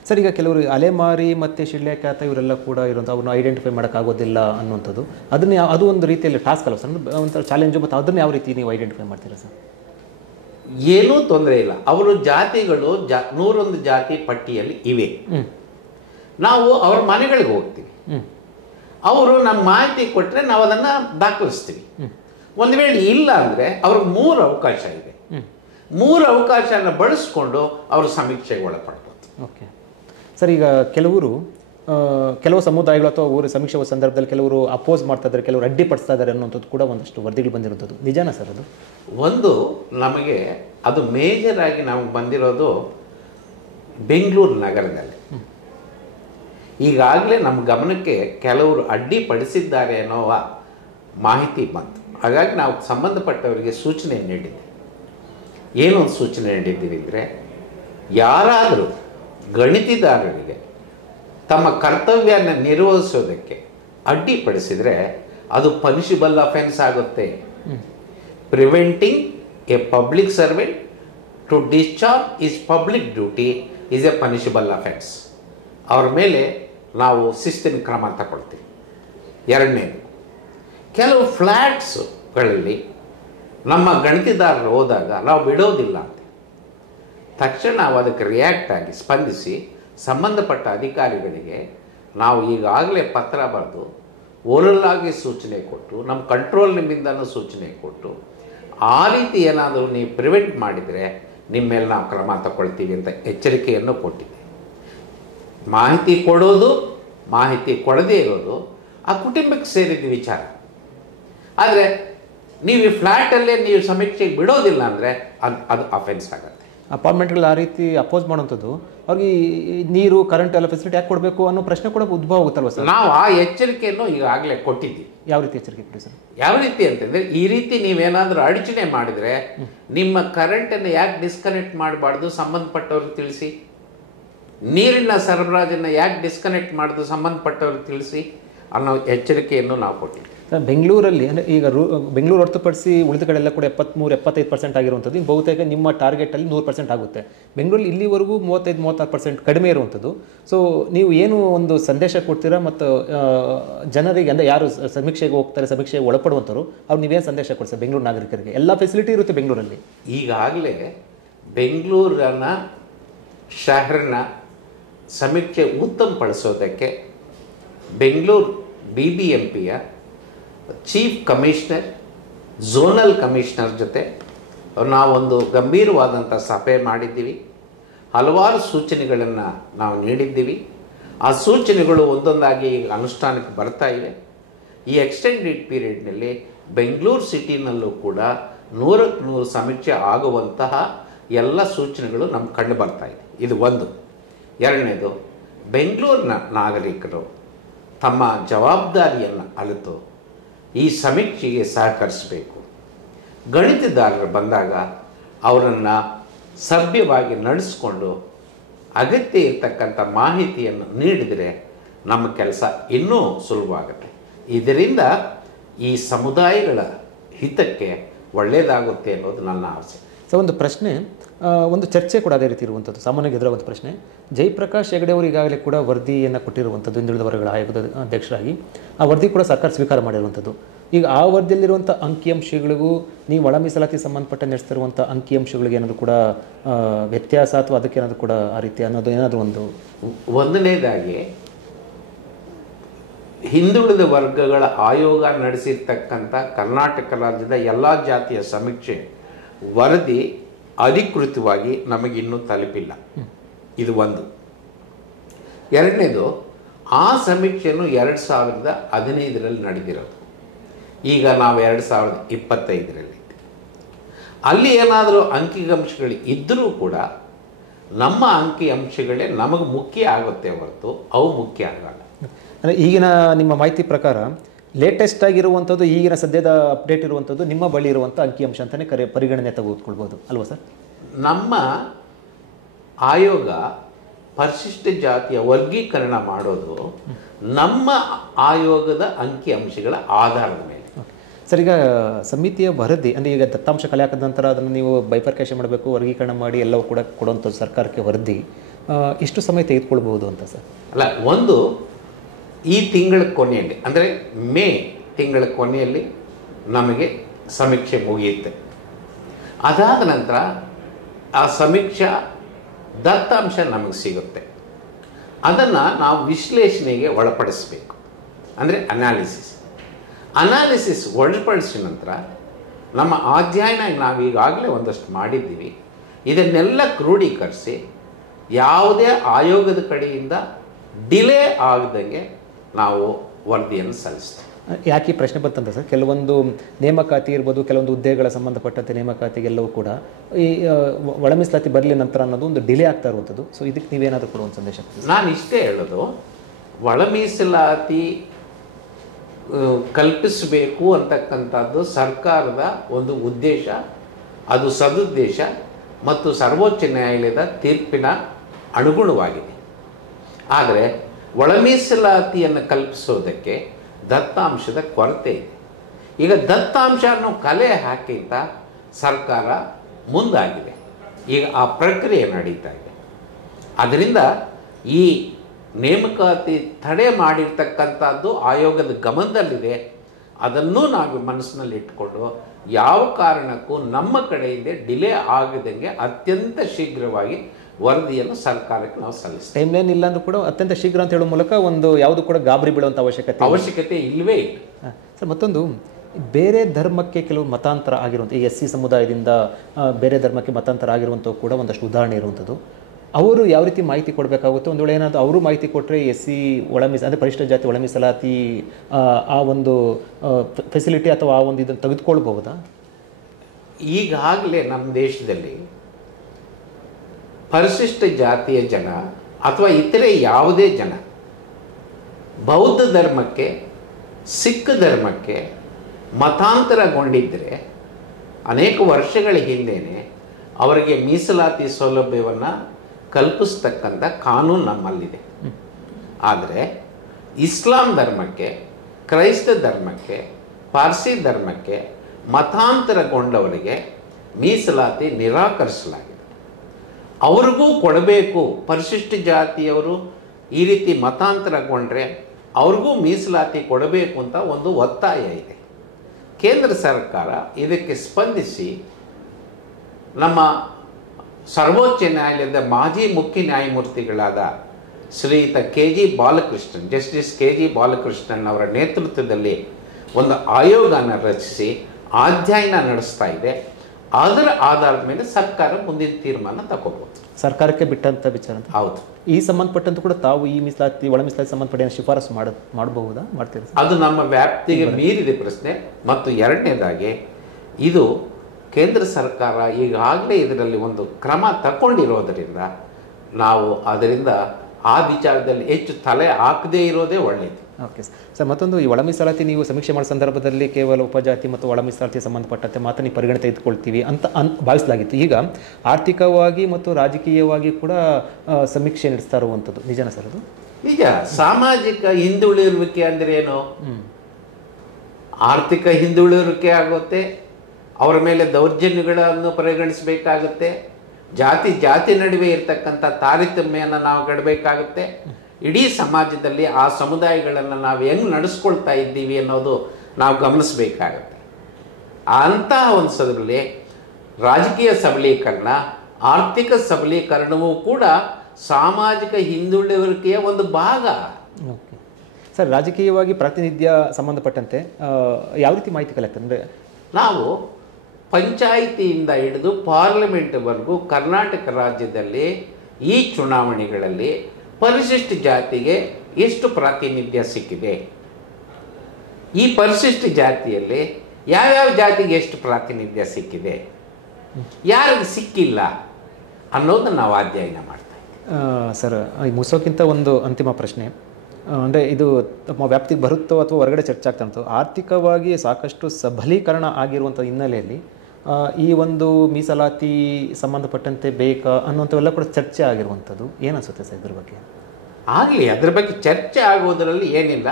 ಸರ್, ಈಗ ಕೆಲವರು ಅಲೆಮಾರಿ ಮತ್ತು ಶಿಳ್ಳೆಕ್ಯಾತ ಇವರೆಲ್ಲ ಕೂಡ ಇರುವಂಥ ಅವ್ರನ್ನ ಐಡೆಂಟಿಫೈ ಮಾಡೋಕ್ಕಾಗೋದಿಲ್ಲ ಅನ್ನುವಂಥದ್ದು, ಅದನ್ನ ಅದು ಒಂದು ರೀತಿಯಲ್ಲಿ ಟಾಸ್ಕ್ ಅಲ್ಲ ಸರ್, ಒಂಥರ ಚಾಲೆಂಜು. ಮತ್ತು ಅದನ್ನು ಯಾವ ರೀತಿ ನೀವು ಐಡೆಂಟಿಫೈ ಮಾಡ್ತೀರಾ ಸರ್? ಏನೂ ತೊಂದರೆ ಇಲ್ಲ. ಅವರು ಜಾತಿಗಳು 101 ಜಾತಿ ಪಟ್ಟಿಯಲ್ಲಿ ಇವೆ. ನಾವು ಅವ್ರ ಮನೆಗಳಿಗೆ ಹೋಗ್ತೀವಿ, ಅವರು ನಮ್ಮ ಮಾಹಿತಿ ಕೊಟ್ಟರೆ ನಾವು ಅದನ್ನು ದಾಖಲಿಸ್ತೀವಿ. ಒಂದು ವೇಳೆ ಇಲ್ಲ ಅಂದರೆ ಅವ್ರಿಗೆ 3 ಅವಕಾಶ ಇದೆ. 3 ಅವಕಾಶನ ಬಳಸ್ಕೊಂಡು ಅವರು ಸಮೀಕ್ಷೆಗೆ ಒಳಪಡ್ಬೋದು. ಓಕೆ ಸರ್, ಈಗ ಕೆಲವು ಸಮುದಾಯಗಳು ಅಥವಾ ಊರು ಸಮೀಕ್ಷೆ ಸಂದರ್ಭದಲ್ಲಿ ಕೆಲವರು ಅಪೋಸ್ ಮಾಡ್ತಾ ಇದ್ದಾರೆ, ಕೆಲವರು ಅಡ್ಡಿಪಡಿಸ್ತಾ ಇದ್ದಾರೆ ಅನ್ನೋಂಥದ್ದು ಕೂಡ ಒಂದಷ್ಟು ವರದಿಗಳು ಬಂದಿರುವಂಥದ್ದು ನಿಜಾನ ಸರ್? ಅದು ಒಂದು ನಮಗೆ ಅದು ಮೇಜರ್ ಆಗಿ ನಮಗೆ ಬಂದಿರೋದು ಬೆಂಗಳೂರು ನಗರದಲ್ಲಿ. ಈಗಾಗಲೇ ನಮ್ಮ ಗಮನಕ್ಕೆ ಕೆಲವರು ಅಡ್ಡಿಪಡಿಸಿದ್ದಾರೆ ಅನ್ನೋ ಮಾಹಿತಿ ಬಂತು. ಹಾಗಾಗಿ ನಾವು ಸಂಬಂಧಪಟ್ಟವರಿಗೆ ಸೂಚನೆ ನೀಡಿದ್ದೆ. ಏನೊಂದು ಸೂಚನೆ ನೀಡಿದ್ದೀವಿ ಅಂದರೆ, ಯಾರಾದರೂ ಗಣಿತದಾರರಿಗೆ ತಮ್ಮ ಕರ್ತವ್ಯನ ನಿರ್ವಹಿಸೋದಕ್ಕೆ ಅಡ್ಡಿಪಡಿಸಿದರೆ ಅದು ಪನಿಷಬಲ್ ಅಫೆನ್ಸ್ ಆಗುತ್ತೆ. Preventing a public servant to discharge is public duty is a punishable offence. ಅವ್ರ ಮೇಲೆ ನಾವು ಶಿಸ್ತಿನ ಕ್ರಮ ತಗೊಳ್ತೀವಿ. ಎರಡನೇದು, ಕೆಲವು ಫ್ಲ್ಯಾಟ್ಸ್ಗಳಲ್ಲಿ ನಮ್ಮ ಗಣಿತದಾರರು ಹೋದಾಗ ನಾವು ಬಿಡೋದಿಲ್ಲ ಅಂತ ತಕ್ಷಣ ನಾವು ಅದಕ್ಕೆ ರಿಯಾಕ್ಟ್ ಆಗಿ ಸ್ಪಂದಿಸಿ ಸಂಬಂಧಪಟ್ಟ ಅಧಿಕಾರಿಗಳಿಗೆ ನಾವು ಈಗಾಗಲೇ ಪತ್ರ ಬರೆದು ಓರಲ್ ಆಗಿ ಸೂಚನೆ ಕೊಟ್ಟು ನಮ್ಮ ಕಂಟ್ರೋಲ್ ನಿಮ್ಮಿಂದನೂ ಸೂಚನೆ ಕೊಟ್ಟು ಆ ರೀತಿ ಏನಾದರೂ ನೀವು ಪ್ರಿವೆಂಟ್ ಮಾಡಿದರೆ ನಿಮ್ಮ ಮೇಲೆ ನಾವು ಕ್ರಮ ತಗೊಳ್ತೀವಿ ಅಂತ ಎಚ್ಚರಿಕೆಯನ್ನು ಕೊಟ್ಟಿದ್ದೆ. ಮಾಹಿತಿ ಕೊಡೋದು, ಮಾಹಿತಿ ಕೊಡದೇ ಇರೋದು ಆ ಕುಟುಂಬಕ್ಕೆ ಸೇರಿದ ವಿಚಾರ. ಆದರೆ ನೀವು ಈ ಫ್ಲ್ಯಾಟಲ್ಲೇ ನೀವು ಸಮೀಕ್ಷೆಗೆ ಬಿಡೋದಿಲ್ಲ ಅಂದರೆ ಅದು ಅಫೆನ್ಸ್ ಆಗುತ್ತೆ. ಅಪಾರ್ಟ್ಮೆಂಟ್ಗಳು ಆ ರೀತಿ ಅಪೋಸ್ ಮಾಡೋಂಥದ್ದು ಅವ್ರಿಗೆ ನೀರು ಕರೆಂಟ್ ಎಲ್ಲ ಫೆಸಿಲಿಟಿ ಯಾಕೆ ಕೊಡಬೇಕು ಅನ್ನೋ ಪ್ರಶ್ನೆ ಕೂಡ ಉದ್ಭವ ಆಗುತ್ತಲ್ವ ಸರ್? ನಾವು ಆ ಎಚ್ಚರಿಕೆಯನ್ನು ಈಗಾಗಲೇ ಕೊಟ್ಟಿದ್ದೀವಿ. ಯಾವ ರೀತಿ ಎಚ್ಚರಿಕೆ ಕೊಡಿ ಸರ್? ಯಾವ ರೀತಿ ಅಂತಂದರೆ, ಈ ರೀತಿ ನೀವೇನಾದರೂ ಅಡಚಣೆ ಮಾಡಿದರೆ ನಿಮ್ಮ ಕರೆಂಟನ್ನು ಯಾಕೆ ಡಿಸ್ಕನೆಕ್ಟ್ ಮಾಡಬಾರ್ದು ಸಂಬಂಧಪಟ್ಟವ್ರಿಗೆ ತಿಳಿಸಿ. ನೀರಿನ ಸರಬರಾಜನ್ನು ಯಾಕೆ ಡಿಸ್ಕನೆಕ್ಟ್ ಮಾಡೋದು ಸಂಬಂಧಪಟ್ಟವ್ರಿಗೆ ತಿಳಿಸಿ ಅನ್ನೋ ಎಚ್ಚರಿಕೆಯನ್ನು ನಾವು ಕೊಟ್ಟಿದ್ದೀವಿ. ಬೆಂಗಳೂರಲ್ಲಿ ಅಂದರೆ ಈಗ ಬೆಂಗಳೂರು ಹೊರತುಪಡಿಸಿ ಉಳಿದ ಕಡೆ ಎಲ್ಲ ಕೂಡ 73-75% ಆಗಿರುವಂಥದ್ದು. ಈಗ ಬಹುತೇಕ ನಿಮ್ಮ ಟಾರ್ಗೆಟಲ್ಲಿ 100% ಆಗುತ್ತೆ. ಬೆಂಗಳೂರಲ್ಲಿ ಇಲ್ಲಿವರೆಗೂ 35-36% ಕಡಿಮೆ ಇರುವಂಥದ್ದು. ಸೊ ನೀವು ಏನು ಒಂದು ಸಂದೇಶ ಕೊಡ್ತೀರಾ ಮತ್ತು ಜನರಿಗೆ, ಅಂದರೆ ಯಾರು ಸಮೀಕ್ಷೆಗೆ ಹೋಗ್ತಾರೆ, ಸಮೀಕ್ಷೆಗೆ ಒಳಪಡುವಂಥವ್ರು, ಅವ್ರು ನೀವೇನು ಸಂದೇಶ ಕೊಡ್ತಾರೆ ಬೆಂಗಳೂರು ನಾಗರಿಕರಿಗೆ? ಎಲ್ಲ ಫೆಸಿಲಿಟಿ ಇರುತ್ತೆ ಬೆಂಗಳೂರಲ್ಲಿ. ಈಗಾಗಲೇ ಬೆಂಗಳೂರನ್ನ ಶಹರನ ಸಮೀಕ್ಷೆ ಉತ್ತಮಪಡಿಸೋದಕ್ಕೆ ಬೆಂಗಳೂರು BBMPಯ ಚೀಫ್ ಕಮಿಷನರ್, ಝೋನಲ್ ಕಮಿಷನರ್ ಜೊತೆ ನಾವೊಂದು ಗಂಭೀರವಾದಂಥ ಸಭೆ ಮಾಡಿದ್ದೀವಿ. ಹಲವಾರು ಸೂಚನೆಗಳನ್ನು ನಾವು ನೀಡಿದ್ದೀವಿ. ಆ ಸೂಚನೆಗಳು ಒಂದೊಂದಾಗಿ ಈಗ ಅನುಷ್ಠಾನಕ್ಕೆ ಬರ್ತಾ ಇವೆ. ಈ ಎಕ್ಸ್ಟೆಂಡೆಡ್ ಪೀರಿಯಡ್ನಲ್ಲಿ ಬೆಂಗಳೂರು ಸಿಟಿನಲ್ಲೂ ಕೂಡ 100ಕ್ಕೆ 100 ಸಮೀಕ್ಷೆ ಆಗುವಂತಹ ಎಲ್ಲ ಸೂಚನೆಗಳು ನಮ್ಗೆ ಕಂಡು ಬರ್ತಾ ಇದೆ. ಇದು ಒಂದು. ಎರಡನೇದು, ಬೆಂಗಳೂರಿನ ನಾಗರಿಕರು ತಮ್ಮ ಜವಾಬ್ದಾರಿಯನ್ನು ಅರಿತು ಈ ಸಮೀಕ್ಷೆಗೆ ಸಹಕರಿಸಬೇಕು. ಗಣಿತದಾರರು ಬಂದಾಗ ಅವರನ್ನು ಸಭ್ಯವಾಗಿ ನಡೆಸಿಕೊಂಡು ಅಗತ್ಯ ಇರತಕ್ಕಂಥ ಮಾಹಿತಿಯನ್ನು ನೀಡಿದರೆ ನಮ್ಮ ಕೆಲಸ ಇನ್ನೂ ಸುಲಭವಾಗುತ್ತೆ. ಇದರಿಂದ ಈ ಸಮುದಾಯಗಳ ಹಿತಕ್ಕೆ ಒಳ್ಳೆಯದಾಗುತ್ತೆ ಅನ್ನೋದು ನನ್ನ ಆಸೆ. ಸೊ ಒಂದು ಪ್ರಶ್ನೆ, ಒಂದು ಚರ್ಚೆ ಕೂಡ ಅದೇ ರೀತಿ ಇರುವಂಥದ್ದು. ಸಾಮಾನ್ಯವಾಗಿ ಇದರ ಒಂದು ಪ್ರಶ್ನೆ, ಜಯಪ್ರಕಾಶ್ ಹೆಗಡೆ ಅವರು ಈಗಾಗಲೇ ಕೂಡ ವರದಿಯನ್ನು ಕೊಟ್ಟಿರುವಂಥದ್ದು ಹಿಂದುಳಿದ ವರ್ಗಗಳ ಆಯೋಗದ ಅಧ್ಯಕ್ಷರಾಗಿ. ಆ ವರದಿ ಕೂಡ ಸರ್ಕಾರ ಸ್ವೀಕಾರ ಮಾಡಿರುವಂಥದ್ದು. ಈಗ ಆ ವರದಿಯಲ್ಲಿರುವಂಥ ಅಂಕಿಅಂಶಗಳಿಗೂ ನೀವು ಒಳ ಮೀಸಲಾತಿ ಸಂಬಂಧಪಟ್ಟ ನಡೆಸ್ತಿರುವಂಥ ಅಂಕಿಅಂಶಗಳಿಗೆ ಏನಾದರೂ ಕೂಡ ವ್ಯತ್ಯಾಸ ಅಥವಾ ಅದಕ್ಕೆ ಏನಾದರೂ ಕೂಡ ಆ ರೀತಿ ಅನ್ನೋದು ಏನಾದರೂ ಒಂದು? ಒಂದನೇದಾಗಿ, ಹಿಂದುಳಿದ ವರ್ಗಗಳ ಆಯೋಗ ನಡೆಸಿರ್ತಕ್ಕಂಥ ಕರ್ನಾಟಕ ರಾಜ್ಯದ ಎಲ್ಲ ಜಾತಿಯ ಸಮೀಕ್ಷೆ ವರದಿ ಅಧಿಕೃತವಾಗಿ ನಮಗಿನ್ನೂ ತಲುಪಿಲ್ಲ. ಇದು ಒಂದು. ಎರಡನೇದು, ಆ ಸಮೀಕ್ಷೆಯನ್ನು 2015ರಲ್ಲಿ ನಡೆದಿರೋದು. ಈಗ ನಾವು 2025ರಲ್ಲಿ. ಅಲ್ಲಿ ಏನಾದರೂ ಅಂಕಿಅಂಶಗಳು ಇದ್ದರೂ ಕೂಡ ನಮ್ಮ ಅಂಕಿಅಂಶಗಳೇ ನಮಗೆ ಮುಖ್ಯ ಆಗುತ್ತೆ ಹೊರತು ಅವು ಮುಖ್ಯ ಆಗಲ್ಲ. ಅಂದರೆ ಈಗಿನ ನಿಮ್ಮ ಮಾಹಿತಿ ಪ್ರಕಾರ ಲೇಟೆಸ್ಟ್ ಆಗಿರುವಂಥದ್ದು, ಈಗಿನ ಸದ್ಯದ ಅಪ್ಡೇಟ್ ಇರುವಂಥದ್ದು ನಿಮ್ಮ ಬಳಿ ಇರುವಂಥ ಅಂಕಿಅಂಶ ಅಂತಲೇ ಪರಿಗಣನೆ ತೆಗೆದುಕೊಳ್ಬೋದು ಅಲ್ವಾ ಸರ್? ನಮ್ಮ ಆಯೋಗ ಪರಿಶಿಷ್ಟ ಜಾತಿಯ ವರ್ಗೀಕರಣ ಮಾಡೋದು ನಮ್ಮ ಆಯೋಗದ ಅಂಕಿಅಂಶಗಳ ಆಧಾರದ ಮೇಲೆ. ಸರ್, ಈಗ ಸಮಿತಿಯ ವರದಿ ಅಂದರೆ ಈಗ ದತ್ತಾಂಶ ಕಲೆ ಹಾಕಿದ ನಂತರ ಅದನ್ನು ನೀವು ಬೈಫರ್ಕೇಷನ್ ಮಾಡಬೇಕು, ವರ್ಗೀಕರಣ ಮಾಡಿ ಎಲ್ಲವೂ ಕೂಡ ಕೊಡುವಂಥದ್ದು ಸರ್ಕಾರಕ್ಕೆ ವರದಿ ಎಷ್ಟು ಸಮಯ ತೆಗೆದುಕೊಳ್ಬೋದು ಅಂತ ಸರ್? ಅಲ್ಲ, ಒಂದು ಈ ತಿಂಗಳ ಕೊನೆಯಲ್ಲಿ ಅಂದರೆ ಮೇ ತಿಂಗಳ ಕೊನೆಯಲ್ಲಿ ನಮಗೆ ಸಮೀಕ್ಷೆ ಮುಗಿಯುತ್ತೆ. ಅದಾದ ನಂತರ ಆ ಸಮೀಕ್ಷಾ ದತ್ತಾಂಶ ನಮಗೆ ಸಿಗುತ್ತೆ. ಅದನ್ನು ನಾವು ವಿಶ್ಲೇಷಣೆಗೆ ಒಳಪಡಿಸಬೇಕು, ಅಂದರೆ ಅನಾಲಿಸಿಸ್ ಒಳಪಡಿಸಿದ ನಂತರ ನಮ್ಮ ಅಧ್ಯಯನ ನಾವು ಈಗಾಗಲೇ ಒಂದಷ್ಟು ಮಾಡಿದ್ದೀವಿ. ಇದನ್ನೆಲ್ಲ ಕ್ರೋಢೀಕರಿಸಿ ಯಾವುದೇ ಆಯೋಗದ ಕಡೆಯಿಂದ ಡಿಲೇ ಆಗದಂಗೆ ನಾವು ವರದಿಯನ್ನು ಸಲ್ಲಿಸ್ತೀವಿ. ಯಾಕೆ ಈ ಪ್ರಶ್ನೆ ಬಂತಂತ ಸರ್, ಕೆಲವೊಂದು ನೇಮಕಾತಿ ಇರ್ಬೋದು, ಕೆಲವೊಂದು ಹುದ್ದೆಗಳ ಸಂಬಂಧಪಟ್ಟಂತೆ ನೇಮಕಾತಿಗೆಲ್ಲವೂ ಕೂಡ ಈ ಒಳ ಮೀಸಲಾತಿ ಬರಲಿ ನಂತರ ಅನ್ನೋದು ಒಂದು ಡಿಲೇ ಆಗ್ತಾ ಇರುವಂಥದ್ದು. ಸೊ ಇದಕ್ಕೆ ನೀವೇನಾದರೂ ಕೊಡುವ ಒಂದು ಸಂದೇಶ? ನಾನು ಇಷ್ಟೇ ಹೇಳೋದು, ಒಳ ಮೀಸಲಾತಿ ಕಲ್ಪಿಸಬೇಕು ಅಂತಕ್ಕಂಥದ್ದು ಸರ್ಕಾರದ ಒಂದು ಉದ್ದೇಶ, ಅದು ಸದುದ್ದೇಶ ಮತ್ತು ಸರ್ವೋಚ್ಚ ನ್ಯಾಯಾಲಯದ ತೀರ್ಪಿನ ಅನುಗುಣವಾಗಿದೆ. ಆದರೆ ಒಳ ಮೀಸಲಾತಿಯನ್ನು ಕಲ್ಪಿಸೋದಕ್ಕೆ ದತ್ತಾಂಶದ ಕೊರತೆ ಇದೆ. ಈಗ ದತ್ತಾಂಶವನ್ನು ಕಲೆ ಹಾಕಿಂತ ಸರ್ಕಾರ ಮುಂದಾಗಿದೆ. ಈಗ ಆ ಪ್ರಕ್ರಿಯೆ ನಡೀತಾ ಇದೆ. ಅದರಿಂದ ಈ ನೇಮಕಾತಿ ತಡೆ ಮಾಡಿರ್ತಕ್ಕಂಥದ್ದು ಆಯೋಗದ ಗಮನದಲ್ಲಿದೆ. ಅದನ್ನು ನಾವು ಮನಸ್ಸಿನಲ್ಲಿ ಇಟ್ಕೊಂಡು ಯಾವ ಕಾರಣಕ್ಕೂ ನಮ್ಮ ಕಡೆಯಿಂದ ಡಿಲೇ ಆಗದಂಗೆ ಅತ್ಯಂತ ಶೀಘ್ರವಾಗಿ ವರದಿಯನ್ನು ಸರ್ಕಾರಕ್ಕೆ ನಾವು ಸಲ್ಲಿಸ್ತೀವಿ. ಟೈಮ್ ಲೈನ್ ಇಲ್ಲ ಅಂದ್ರೂ ಕೂಡ ಅತ್ಯಂತ ಶೀಘ್ರ ಅಂತ ಹೇಳೋ ಮೂಲಕ ಒಂದು ಯಾವುದು ಕೂಡ ಗಾಬರಿ ಬೀಳುವಂಥ ಅವಶ್ಯಕತೆ ಇಲ್ಲವೇ ಇಲ್ಲ ಸರ್. ಮತ್ತೊಂದು, ಬೇರೆ ಧರ್ಮಕ್ಕೆ ಕೆಲವು ಮತಾಂತರ ಆಗಿರುವಂಥ ಈ SC ಸಮುದಾಯದಿಂದ ಬೇರೆ ಧರ್ಮಕ್ಕೆ ಮತಾಂತರ ಆಗಿರುವಂಥವು ಕೂಡ ಒಂದಷ್ಟು ಉದಾಹರಣೆ ಇರುವಂಥದ್ದು. ಅವರು ಯಾವ ರೀತಿ ಮಾಹಿತಿ ಕೊಡಬೇಕಾಗುತ್ತೆ? ಒಂದು ವೇಳೆ ಏನಾದರೂ ಅವರು ಮಾಹಿತಿ ಕೊಟ್ಟರೆ SC ಅಂದರೆ ಪರಿಶಿಷ್ಟ ಜಾತಿ ಒಳ ಮೀಸಲಾತಿ ಆ ಒಂದು ಫೆಸಿಲಿಟಿ ಅಥವಾ ಆ ಒಂದು ಇದನ್ನು ತೆಗೆದುಕೊಳ್ಬಹುದಾ? ಈಗಾಗಲೇ ನಮ್ಮ ದೇಶದಲ್ಲಿ ಪರಿಶಿಷ್ಟ ಜಾತಿಯ ಜನ ಅಥವಾ ಇತರೆ ಯಾವುದೇ ಜನ ಬೌದ್ಧ ಧರ್ಮಕ್ಕೆ, ಸಿಖ್ ಧರ್ಮಕ್ಕೆ ಮತಾಂತರಗೊಂಡಿದ್ದರೆ ಅನೇಕ ವರ್ಷಗಳ ಹಿಂದೆಯೇ ಅವರಿಗೆ ಮೀಸಲಾತಿ ಸೌಲಭ್ಯವನ್ನು ಕಲ್ಪಿಸ್ತಕ್ಕಂಥ ಕಾನೂನು ನಮ್ಮಲ್ಲಿದೆ. ಆದರೆ ಇಸ್ಲಾಂ ಧರ್ಮಕ್ಕೆ, ಕ್ರೈಸ್ತ ಧರ್ಮಕ್ಕೆ, ಪಾರ್ಸಿ ಧರ್ಮಕ್ಕೆ ಮತಾಂತರಗೊಂಡವರಿಗೆ ಮೀಸಲಾತಿ ನಿರಾಕರಿಸಲಾಗಿದೆ. ಅವ್ರಿಗೂ ಕೊಡಬೇಕು. ಪರಿಶಿಷ್ಟ ಜಾತಿಯವರು ಈ ರೀತಿ ಮತಾಂತರಗೊಂಡ್ರೆ ಅವ್ರಿಗೂ ಮೀಸಲಾತಿ ಕೊಡಬೇಕು ಅಂತ ಒಂದು ಒತ್ತಾಯ ಇದೆ. ಕೇಂದ್ರ ಸರ್ಕಾರ ಇದಕ್ಕೆ ಸ್ಪಂದಿಸಿ ನಮ್ಮ ಸರ್ವೋಚ್ಚ ನ್ಯಾಯಾಲಯದ ಮಾಜಿ ಮುಖ್ಯ ನ್ಯಾಯಮೂರ್ತಿಗಳಾದ ಶ್ರೀಯುತ ಜಸ್ಟಿಸ್ KG ಬಾಲಕೃಷ್ಣನ್ ಅವರ ನೇತೃತ್ವದಲ್ಲಿ ಒಂದು ಆಯೋಗನ ರಚಿಸಿ ಅಧ್ಯಯನ ನಡೆಸ್ತಾ ಇದೆ. ಅದರ ಆಧಾರದ ಮೇಲೆ ಸರ್ಕಾರ ಮುಂದಿನ ತೀರ್ಮಾನ ತಗೋಬಹುದು. ಸರ್ಕಾರಕ್ಕೆ ಬಿಟ್ಟಂತ ವಿಚಾರ ಅಂತ. ಹೌದು. ಈ ಸಂಬಂಧಪಟ್ಟಂತ ಕೂಡ ತಾವು ಈ ಮೀಸಲಾತಿ ಒಳ ಮೀಸಲಾತಿ ಸಂಬಂಧಪಟ್ಟ ಶಿಫಾರಸು ಮಾಡಬಹುದಾ? ಮಾಡ್ತೀರಾ? ಅದು ನಮ್ಮ ವ್ಯಾಪ್ತಿಗೆ ಮೀರಿದ ಪ್ರಶ್ನೆ. ಮತ್ತು ಎರಡನೇದಾಗಿ, ಇದು ಕೇಂದ್ರ ಸರ್ಕಾರ ಈಗಾಗಲೇ ಇದರಲ್ಲಿ ಒಂದು ಕ್ರಮ ತಗೊಂಡಿರೋದರಿಂದ ನಾವು ಅದರಿಂದ ಆ ವಿಚಾರದಲ್ಲಿ ಹೆಚ್ಚು ತಲೆ ಹಾಕದೇ ಇರೋದೇ ಒಳ್ಳೆಯದು. Okay sir. ಮತ್ತೊಂದು, ಈ ಒಳ ಮೀಸಲಾತಿ ನೀವು ಸಮೀಕ್ಷೆ ಮಾಡೋ ಸಂದರ್ಭದಲ್ಲಿ ಕೇವಲ ಉಪಜಾತಿ ಮತ್ತು ಒಳ ಮೀಸಲಾತಿ ಸಂಬಂಧಪಟ್ಟಂತೆ ಮಾತ್ರ ನೀವು ಪರಿಗಣನೆ ತೆಗೆದುಕೊಳ್ತೀವಿ ಅಂತ ಭಾವಿಸಲಾಗಿತ್ತು. ಈಗ ಆರ್ಥಿಕವಾಗಿ ಮತ್ತು ರಾಜಕೀಯವಾಗಿ ಕೂಡ ಸಮೀಕ್ಷೆ ನಡೆಸ್ತಾ ಇರುವಂಥದ್ದು ನಿಜನಾ ಸರ್? ಅದು ನಿಜ. ಸಾಮಾಜಿಕ ಹಿಂದುಳಿಯುವಿಕೆ ಅಂದರೆ ಏನು? ಆರ್ಥಿಕ ಹಿಂದುಳಿಯುವಿಕೆ ಆಗುತ್ತೆ, ಅವರ ಮೇಲೆ ದೌರ್ಜನ್ಯಗಳನ್ನು ಪರಿಗಣಿಸಬೇಕಾಗುತ್ತೆ, ಜಾತಿ ನಡುವೆ ಇರತಕ್ಕಂಥ ತಾರತಮ್ಯವನ್ನು ನಾವು ಗಡಬೇಕಾಗುತ್ತೆ. ಇಡೀ ಸಮಾಜದಲ್ಲಿ ಆ ಸಮುದಾಯಗಳನ್ನು ನಾವು ಹೆಂಗೆ ನಡೆಸ್ಕೊಳ್ತಾ ಇದ್ದೀವಿ ಅನ್ನೋದು ನಾವು ಗಮನಿಸಬೇಕಾಗತ್ತೆ. ಅಂತಹ ಒಂದು ಸದರಲ್ಲಿ ರಾಜಕೀಯ ಸಬಲೀಕರಣ, ಆರ್ಥಿಕ ಸಬಲೀಕರಣವೂ ಕೂಡ ಸಾಮಾಜಿಕ ಹಿಂದುಳಿಯುವಿಕೆಯ ಒಂದು ಭಾಗ. Okay sir. ರಾಜಕೀಯವಾಗಿ ಪ್ರಾತಿನಿಧ್ಯ ಸಂಬಂಧಪಟ್ಟಂತೆ ಯಾವ ರೀತಿ ಮಾಹಿತಿ ಕಲೆಕ್ಟ್ ಅಂದರೆ, ನಾವು ಪಂಚಾಯಿತಿಯಿಂದ ಹಿಡಿದು ಪಾರ್ಲಿಮೆಂಟ್ವರೆಗೂ ಕರ್ನಾಟಕ ರಾಜ್ಯದಲ್ಲಿ ಈ ಚುನಾವಣೆಗಳಲ್ಲಿ ಪರಿಶಿಷ್ಟ ಜಾತಿಗೆ ಎಷ್ಟು ಪ್ರಾತಿನಿಧ್ಯ ಸಿಕ್ಕಿದೆ, ಈ ಪರಿಶಿಷ್ಟ ಜಾತಿಯಲ್ಲಿ ಯಾವ್ಯಾವ ಜಾತಿಗೆ ಎಷ್ಟು ಪ್ರಾತಿನಿಧ್ಯ ಸಿಕ್ಕಿದೆ, ಯಾರಿಗೆ ಸಿಕ್ಕಿಲ್ಲ ಅನ್ನೋದನ್ನು ನಾವು ಅಧ್ಯಯನ ಮಾಡ್ತಾ ಇದ್ದೀವಿ. ಸರ್, ಮುಗಿಸೋಕ್ಕಿಂತ ಒಂದು ಅಂತಿಮ ಪ್ರಶ್ನೆ. ಅಂದರೆ ಇದು ತಮ್ಮ ವ್ಯಾಪ್ತಿಗೆ ಬರುತ್ತೋ ಅಥವಾ ಹೊರಗಡೆ ಚರ್ಚೆ ಆಗ್ತಾ ಉಂಟು, ಆರ್ಥಿಕವಾಗಿ ಸಾಕಷ್ಟು ಸಬಲೀಕರಣ ಆಗಿರುವಂಥ ಹಿನ್ನೆಲೆಯಲ್ಲಿ ಈ ಒಂದು ಮೀಸಲಾತಿ ಸಂಬಂಧಪಟ್ಟಂತೆ ಬೇಕಾ ಅನ್ನುವಂಥವೆಲ್ಲ ಕೂಡ ಚರ್ಚೆ ಆಗಿರುವಂಥದ್ದು. ಏನನ್ಸುತ್ತೆ ಸರ್ ಇದ್ರ ಬಗ್ಗೆ? ಆಗಲಿ, ಅದ್ರ ಬಗ್ಗೆ ಚರ್ಚೆ ಆಗುವುದರಲ್ಲಿ ಏನಿಲ್ಲ.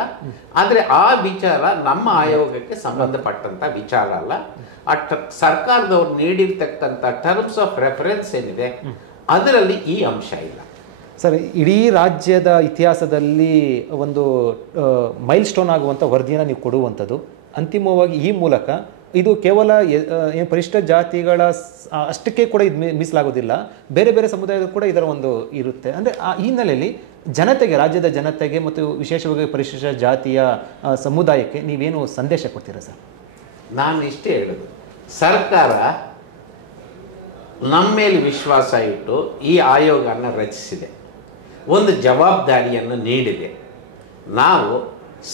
ಆದರೆ ಆ ವಿಚಾರ ನಮ್ಮ ಆಯೋಗಕ್ಕೆ ಸಂಬಂಧಪಟ್ಟಂಥ ವಿಚಾರ ಅಲ್ಲ. ಸರ್ಕಾರದವ್ರು ನೀಡಿರ್ತಕ್ಕಂಥ ಟರ್ಮ್ಸ್ ಆಫ್ ರೆಫರೆನ್ಸ್ ಏನಿದೆ ಅದರಲ್ಲಿ ಈ ಅಂಶ ಇಲ್ಲ. ಸರ್, ಇಡೀ ರಾಜ್ಯದ ಇತಿಹಾಸದಲ್ಲಿ ಒಂದು ಮೈಲ್ ಸ್ಟೋನ್ ಆಗುವಂಥ ವರದಿಯನ್ನು ನೀವು ಕೊಡುವಂಥದ್ದು, ಅಂತಿಮವಾಗಿ ಈ ಮೂಲಕ ಇದು ಕೇವಲ ಏನು ಪರಿಶಿಷ್ಟ ಜಾತಿಗಳ ಅಷ್ಟಕ್ಕೆ ಕೂಡ ಇದು ಮೀಸಲಾಗೋದಿಲ್ಲ, ಬೇರೆ ಬೇರೆ ಸಮುದಾಯದ ಕೂಡ ಇದರ ಒಂದು ಇರುತ್ತೆ. ಅಂದರೆ ಆ ಹಿನ್ನೆಲೆಯಲ್ಲಿ ಜನತೆಗೆ, ರಾಜ್ಯದ ಜನತೆಗೆ ಮತ್ತು ವಿಶೇಷವಾಗಿ ಪರಿಶಿಷ್ಟ ಜಾತಿಯ ಸಮುದಾಯಕ್ಕೆ ನೀವೇನು ಸಂದೇಶ ಕೊಡ್ತೀರಾ ಸರ್? ನಾನು ಇಷ್ಟೇ ಹೇಳೋದು, ಸರ್ಕಾರ ನಮ್ಮ ಮೇಲೆ ವಿಶ್ವಾಸ ಇಟ್ಟು ಈ ಆಯೋಗನ ರಚಿಸಿದೆ, ಒಂದು ಜವಾಬ್ದಾರಿಯನ್ನು ನೀಡಿದೆ. ನಾವು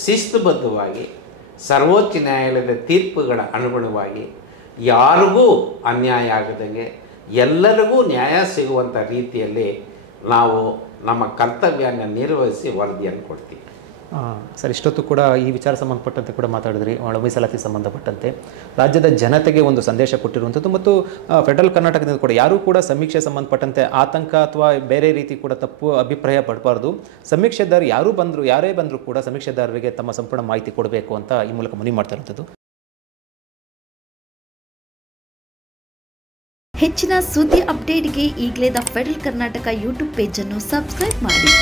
ಶಿಸ್ತುಬದ್ಧವಾಗಿ ಸರ್ವೋಚ್ಚ ನ್ಯಾಯಾಲಯದ ತೀರ್ಪುಗಳ ಅನುಗುಣವಾಗಿ ಯಾರಿಗೂ ಅನ್ಯಾಯ ಆಗದಂಗೆ ಎಲ್ಲರಿಗೂ ನ್ಯಾಯ ಸಿಗುವಂಥ ರೀತಿಯಲ್ಲಿ ನಾವು ನಮ್ಮ ಕರ್ತವ್ಯನ ನಿರ್ವಹಿಸಿ ವರದಿಯನ್ನು ಕೊಡ್ತೀವಿ. ಸರ್, ಇಷ್ಟೊತ್ತು ಕೂಡ ಈ ವಿಚಾರ ಸಂಬಂಧಪಟ್ಟಂತೆ ಕೂಡ ಮಾತಾಡಿದ್ರಿ. ಒಳ ಮೀಸಲಾತಿ ಸಂಬಂಧಪಟ್ಟಂತೆ ರಾಜ್ಯದ ಜನತೆಗೆ ಒಂದು ಸಂದೇಶ ಕೊಟ್ಟಿರುವಂಥದ್ದು ಮತ್ತು ಫೆಡರಲ್ ಕರ್ನಾಟಕದಿಂದ ಕೂಡ ಯಾರೂ ಕೂಡ ಸಮೀಕ್ಷೆ ಸಂಬಂಧಪಟ್ಟಂತೆ ಆತಂಕ ಅಥವಾ ಬೇರೆ ರೀತಿ ಕೂಡ ತಪ್ಪು ಅಭಿಪ್ರಾಯ ಪಡಬಾರ್ದು. ಸಮೀಕ್ಷೆದಾರರು ಯಾರೇ ಬಂದರೂ ಕೂಡ ಸಮೀಕ್ಷೆದಾರರಿಗೆ ತಮ್ಮ ಸಂಪೂರ್ಣ ಮಾಹಿತಿ ಕೊಡಬೇಕು ಅಂತ ಈ ಮೂಲಕ ಮನವಿ ಮಾಡ್ತಾ ಇರುವಂಥದ್ದು. ಹೆಚ್ಚಿನ ಸುದ್ದಿ ಅಪ್ಡೇಟ್ಗೆ ಈಗಲೇ the federal Karnataka YouTube page ಅನ್ನು ಸಬ್ಸ್ಕ್ರೈಬ್ ಮಾಡಿ.